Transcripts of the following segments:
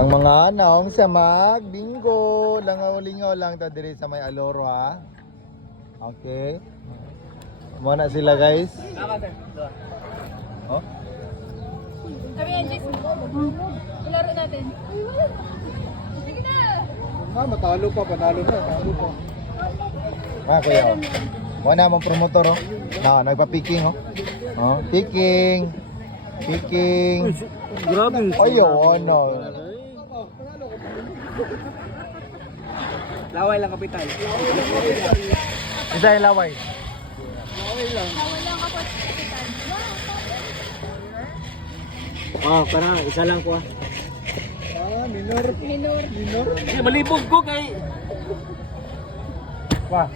Ang mga naong sa mag-bingo. Langaw-lingaw lang ta diri sa may Aloro ha. Okay. Muna sila guys. Oh? Sabi yan, Jess. Ilaro natin. Sige na. Matalo pa, panalo na, talo pa. Kuya. Muna mong promotor oh. Nagpa-picking oh. Oh, picking. Picking. Grabe. Ayaw, ano. Laway lang, kapital. Isa yung laway. Wala kapot kapitan. Oh, para isa lang ko. Minor. Hindi, malibog ko kay... Wah.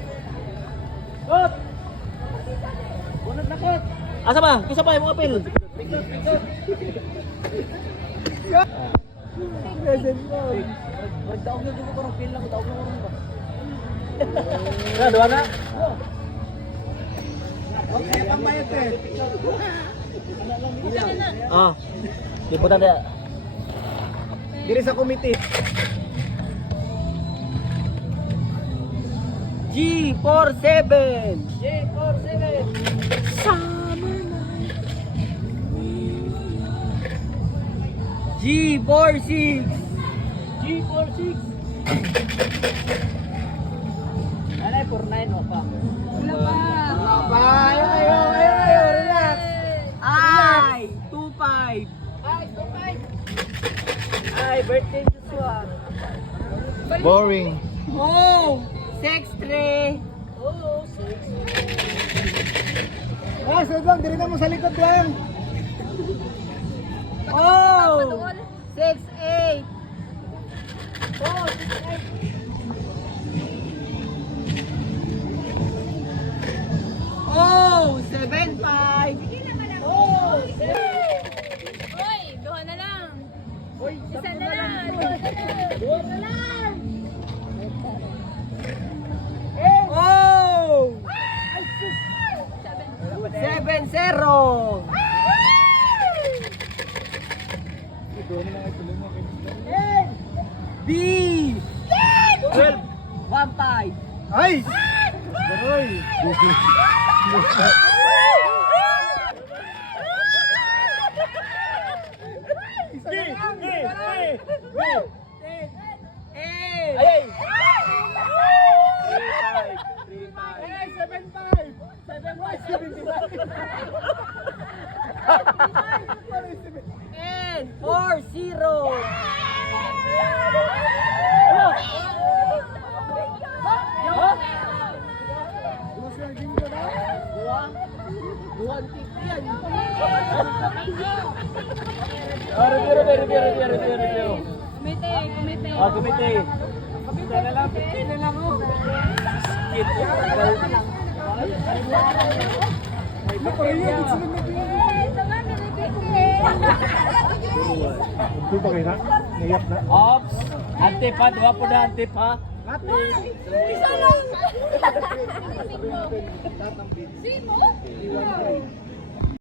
Kot! Bunot na kot! Asa ba? Kisa pa yung mga pil? Present mo. Magdaog na dito parang pil lang. Magdaog na parang ba? Doa na? Okay, pambayad ko eh. Ah, liputan dia. Diri sa committee. G47. Summer night. G46. Ano 49 mo pa? Wala pa. Ayo, relax. Ay, 25. Ay, birthday Joshua. Boring. Oh, 6-3. Ah, sud lang, diri na mo sa likod lang. Oh, 6-8. Oh, 6-8. Oh, 7-5. Oh, 7. Hoy, duha na lang. Hoy, Isa na lang. Duha na lang. Oh! 7-0. B. 12. 1-5. Ay! Garoy. And 4-0. Review. Kumite. Kumite. Kumite na lang, 15 na lang oh. Skit. Ito pa kayo na? Ngayak na. Ops. Antipa, dua po na antipa. Isa lang. Sino?